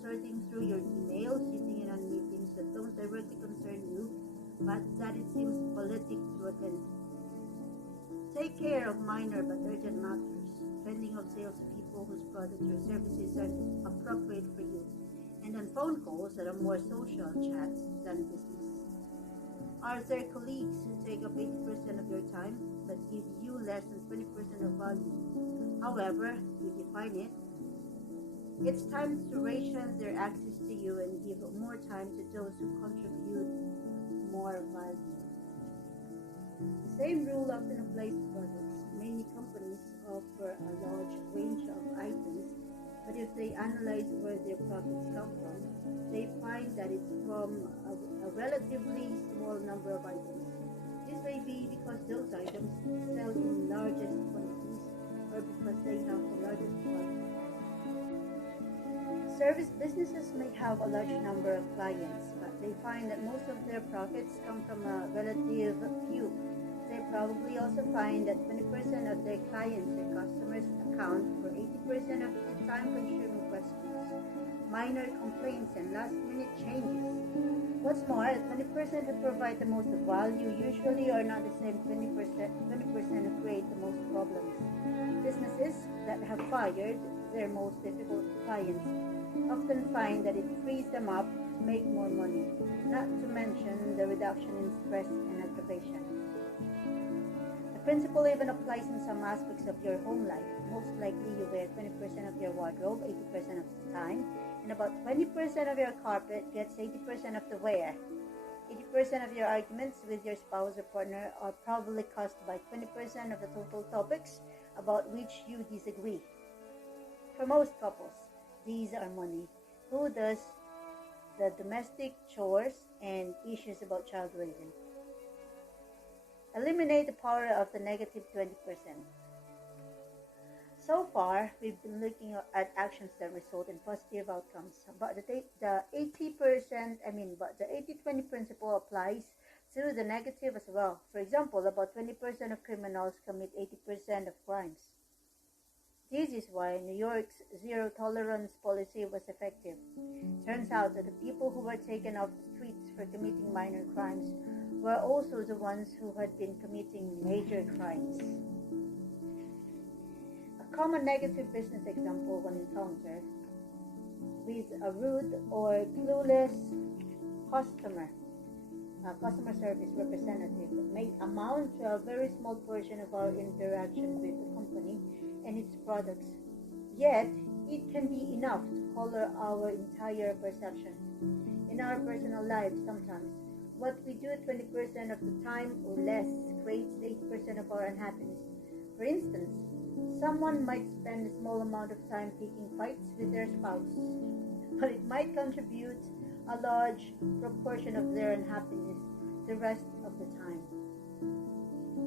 sorting through your emails, sitting in on meetings that don't directly concern you, but that it seems politic to attend. Take care of minor but urgent matters, fending off salespeople whose products or services aren't appropriate for you, and on phone calls that are more social chats than business. Are there colleagues who take up 80% of your time but give you less than 20% of value? However you define it, it's time to ration their access to you and give more time to those who contribute more value. The same rule often applies to products. Many companies offer a large range of items, but if they analyze where their profits come from, they find that it's from a relatively small number of items. This may be because those items sell in largest quantities or because they have the largest market. Service businesses may have a large number of clients, but they find that most of their profits come from a relative few. They probably also find that 20% of their clients or customers account for 80% of the time-consuming questions, minor complaints, and last-minute changes. What's more, the 20% who provide the most value usually are not the same 20% who create the most problems. Businesses that have fired their most difficult clients often find that it frees them up to make more money, not to mention the reduction in stress and aggravation. The principle even applies in some aspects of your home life. Most likely you wear 20% of your wardrobe 80% of the time, and about 20% of your carpet gets 80% of the wear. 80% of your arguments with your spouse or partner are probably caused by 20% of the total topics about which you disagree. For most couples, these are money, who does the domestic chores, and issues about child raising. Eliminate the power of the negative 20%. So far, we've been looking at actions that result in positive outcomes, but the 80-20 principle applies to the negative as well. For example, about 20% of criminals commit 80% of crimes. This is why New York's zero-tolerance policy was effective. Turns out that the people who were taken off the streets for committing minor crimes were also the ones who had been committing major crimes. A common negative business example one encounters with a rude or clueless customer service representative may amount to a very small portion of our interaction with the company and its products. Yet, it can be enough to color our entire perception. In our personal lives, sometimes, what we do 20% of the time or less creates 80% of our unhappiness. For instance, someone might spend a small amount of time picking fights with their spouse, but it might contribute a large proportion of their unhappiness the rest of the time.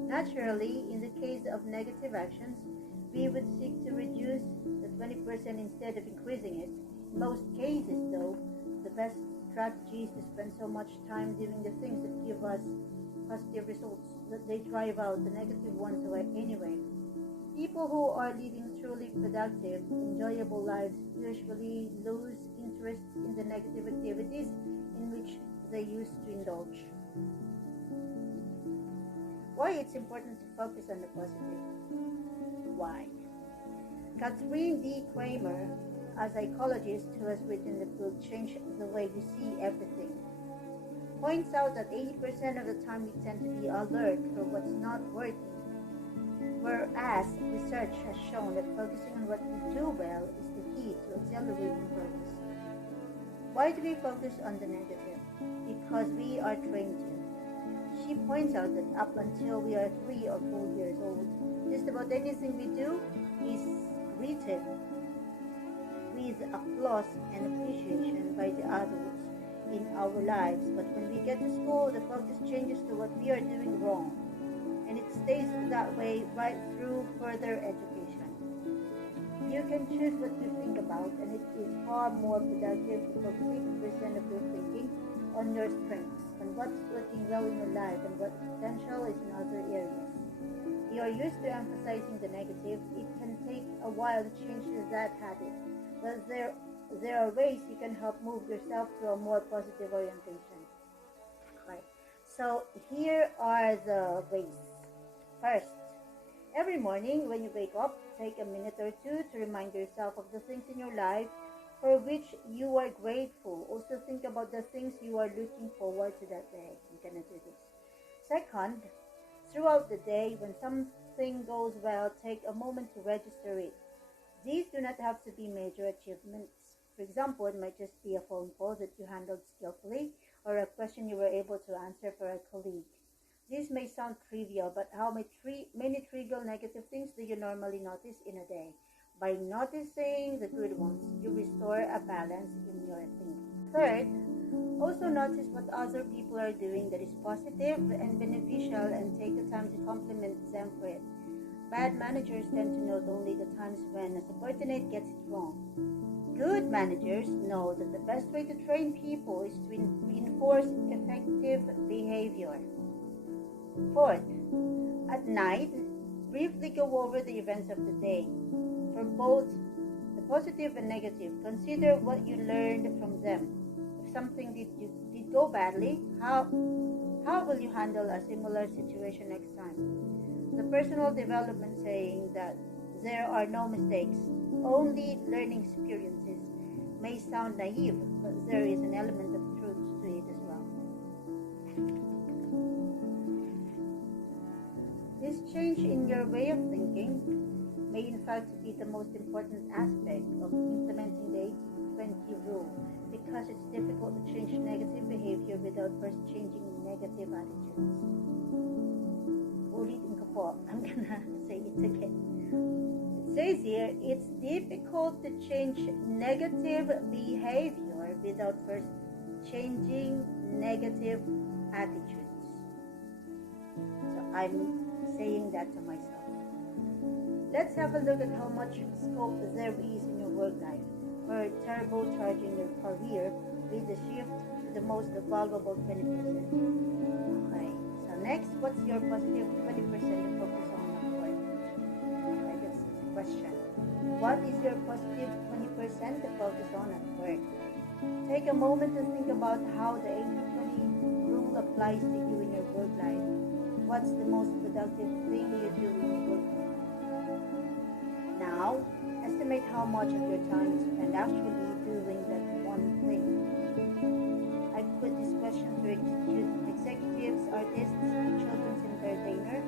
Naturally, in the case of negative actions, we would seek to reduce the 20% instead of increasing it. In most cases, though, the best strategy is to spend so much time doing the things that give us positive results that they drive out the negative ones away anyway. People who are leading truly productive, enjoyable lives usually lose interest in the negative activities in which they used to indulge. Why it's important to focus on the positive. Why? Catherine D. Kramer, a psychologist who has written the book Change the Way You See Everything, points out that 80% of the time we tend to be alert for what's not working, whereas research has shown that focusing on what we do well is the key to accelerating progress. Why do we focus on the negative? Because we are trained to. She points out that up until we are 3 or 4 years old, just about anything we do is greeted with applause and appreciation by the adults in our lives. But when we get to school, the focus changes to what we are doing wrong, and it stays that way right through further education. You can choose what you think about, and it is far more productive to focus 80% of your thinking on your strengths and what's working well in your life and what potential is in other areas. You are used to emphasizing the negative. It can take a while to change that habit, but there there are ways you can help move yourself to a more positive orientation. Right. So here are the ways. First, every morning when you wake up, take a minute or two to remind yourself of the things in your life for which you are grateful. Also think about the things you are looking forward to that day. I'm gonna do this. Second, throughout the day, when something goes well, take a moment to register it. These do not have to be major achievements. For example, it might just be a phone call that you handled skillfully or a question you were able to answer for a colleague. This may sound trivial, but how many trivial negative things do you normally notice in a day? By noticing the good ones, you restore a balance in your thinking. Third, also notice what other people are doing that is positive and beneficial and take the time to compliment them for it. Bad managers tend to note only the times when a subordinate gets it wrong. Good managers know that the best way to train people is to reinforce effective behavior. Fourth, at night, briefly go over the events of the day. For both the positive and negative, consider what you learned from them. If something did go badly, how will you handle a similar situation next time? The personal development saying that there are no mistakes, only learning experiences may sound naive, but there is an element of truth to it as well. This change in your way of thinking may in fact be the most important aspect of implementing the 80-20 rule, because it's difficult to change negative behavior without first changing negative attitudes. Ulitin ko po, I'm gonna say it again. It says here, it's difficult to change negative behavior without first changing negative attitudes. So I'm saying that to myself. Let's have a look at how much scope there is in your work life for turbocharging your career with the shift to the most valuable 20%. Okay, so next, what's your positive 20% to focus on at work? Okay, that's the question. What is your positive 20% to focus on at work? Take a moment to think about how the 80-20 rule applies to you in your work life. What's the most productive thing you do in your work life? Now, estimate how much of your time you spend actually doing that one thing. I put this question to executives, artists, children's entertainers,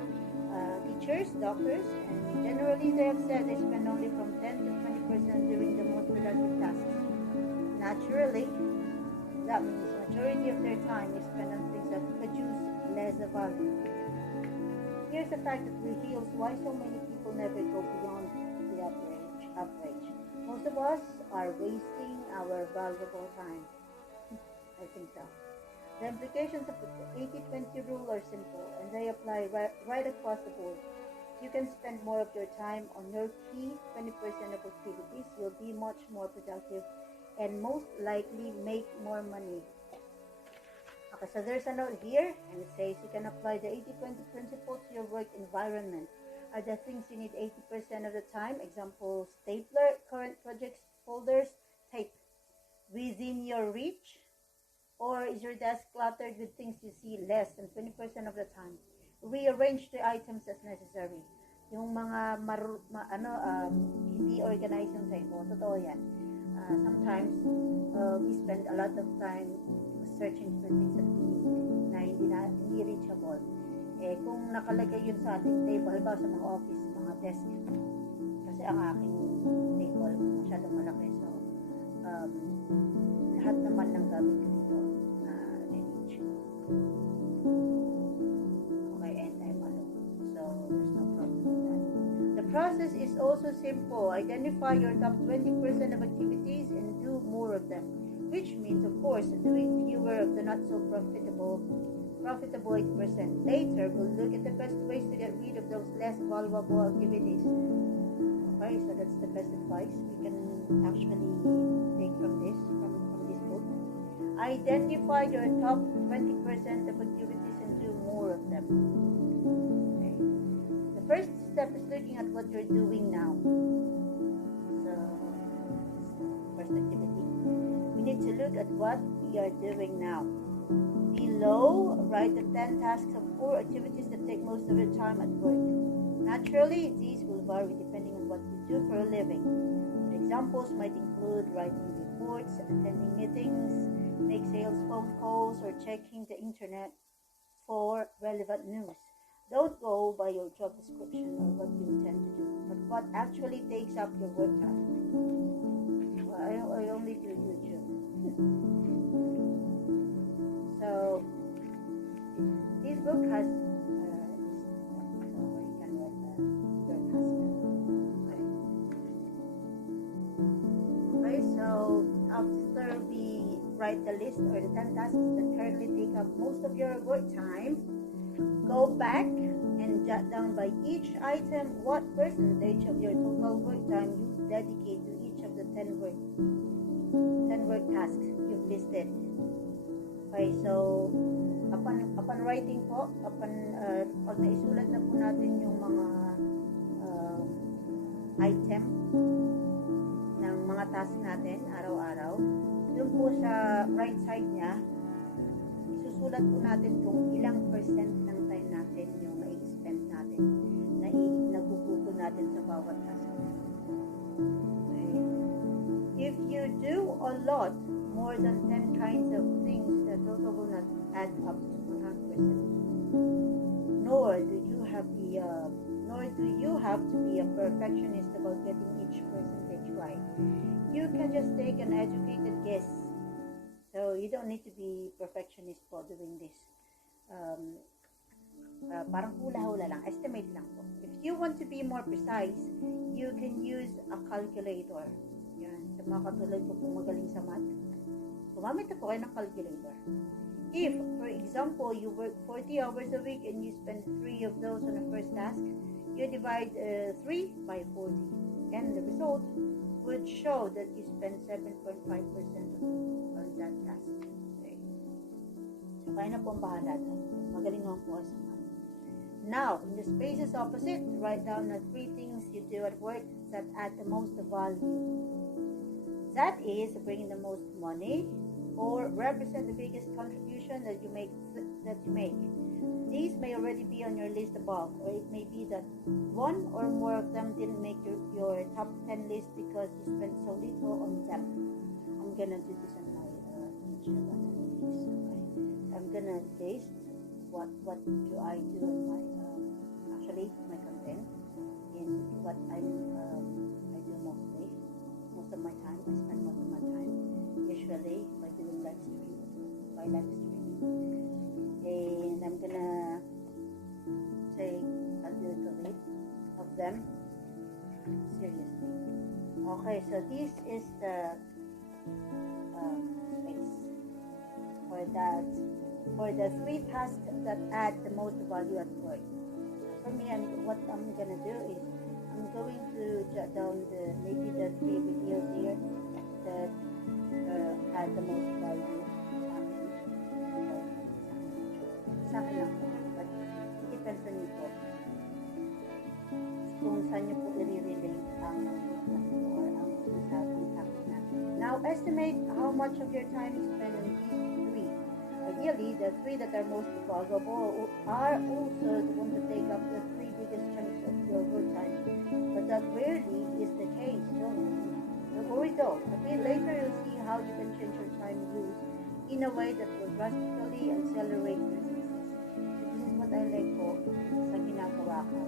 teachers, doctors, and generally they have said they spend only from 10 to 20% doing the most productive tasks. Naturally, that means the majority of their time is spent on things that produce less value. Here's the fact that reveals why so many people never go beyond the average. Most of us are wasting our valuable time. I think so. The implications of the 80-20 rule are simple, and they apply right across the board. You can spend more of your time on your key 20% of activities. You'll be much more productive and most likely make more money. Okay, so there's a note here, and it says you can apply the 80-20 principle to your work environment. Are the things you need 80% of the time? Example, stapler, current projects, folders, tape. Within your reach? Or is your desk cluttered with things you see less than 20% of the time? Rearrange the items as necessary. Yung mga hindi organized yung site mo, totoo yan. Sometimes, we spend a lot of time searching for things that we need na hindi reachable. Kung nakalagay yun sa ating table, halimbawa sa mga office, mga desk, kasi ang aking table masyadong malaki, so lahat naman ng gamit ko dito na reach. Okay, and I'm alone, so there's no problem with that. The process is also simple. Identify your top 20% of activities and do more of them, which means, of course, doing fewer of the not so profitable 8%. Later, we'll look at the best ways to get rid of those less valuable activities. Okay, so that's the best advice we can actually take from this book. Identify your top 20% of activities and do more of them. Okay. The first step is looking at what you're doing now. So, first activity. We need to look at what we are doing now. Below, write the 10 tasks of 4 activities that take most of your time at work. Naturally, these will vary depending on what you do for a living. Examples might include writing reports, attending meetings, make sales phone calls, or checking the internet for relevant news. Don't go by your job description or what you intend to do, but what actually takes up your work time. Well, I only do YouTube. So, this book has so after we write the list or the 10 tasks that currently take up most of your work time, go back and jot down by each item what percentage of your total work time you dedicate to each of the 10 work tasks you've listed. Okay, so upon writing po, pag naisulat na po natin yung mga item ng mga task natin araw-araw, doon po sa right side niya, isusulat po natin kung ilang percent ng time natin yung na-spend natin, nagugupo natin sa bawat task. Okay. If you do a lot, more than 10 kinds of things, the total will not add up to 100%. Nor do you have to be a perfectionist about getting each percentage right. You can just take an educated guess. So you don't need to be perfectionist for doing this. Parang hula-hula lang, estimate lang po. If you want to be more precise, you can use a calculator. Yan, sa mga katulad ko kung magaling sa math, gumamit na po kayo ng calculator. If, for example, you work 40 hours a week and you spend 3 of those on the first task, you divide 3 by 40, and the result would show that you spend 7.5% on that task. Okay. So, kaya na po ang bahala doon. Magaling naman po sa math. Now, in the spaces opposite, write down the 3 things you do at work that add the most value. That is, bringing the most money or represent the biggest contribution that you make. These may already be on your list above, or it may be that one or more of them didn't make your top 10 list because you spent so little on them. I'm gonna do this on my teacher activities. Okay. I'm gonna list what do I do on my my content in what I do mostly. Most of my time, I spend most of my time usually by doing live streaming. And I'm gonna take a little bit of them seriously. Okay, so this is the space for the 3 tasks that add the most value at work. For me, what I'm gonna do is I'm going to jot down maybe the 3 videos here that add the most value sa akin lang po. But it depends on you po. Kung saan nyo po i-relate ang topic natin. Now, estimate how much of your time is spent on these 3. Ideally, the 3 that are most valuable are also the ones that take up the 3 biggest chunks of your work time. But that rarely is the case, don't worry though. A bit later, you'll see how you can change your time use in a way that will drastically accelerate your success. So this is what I like po sa ginagawa ko.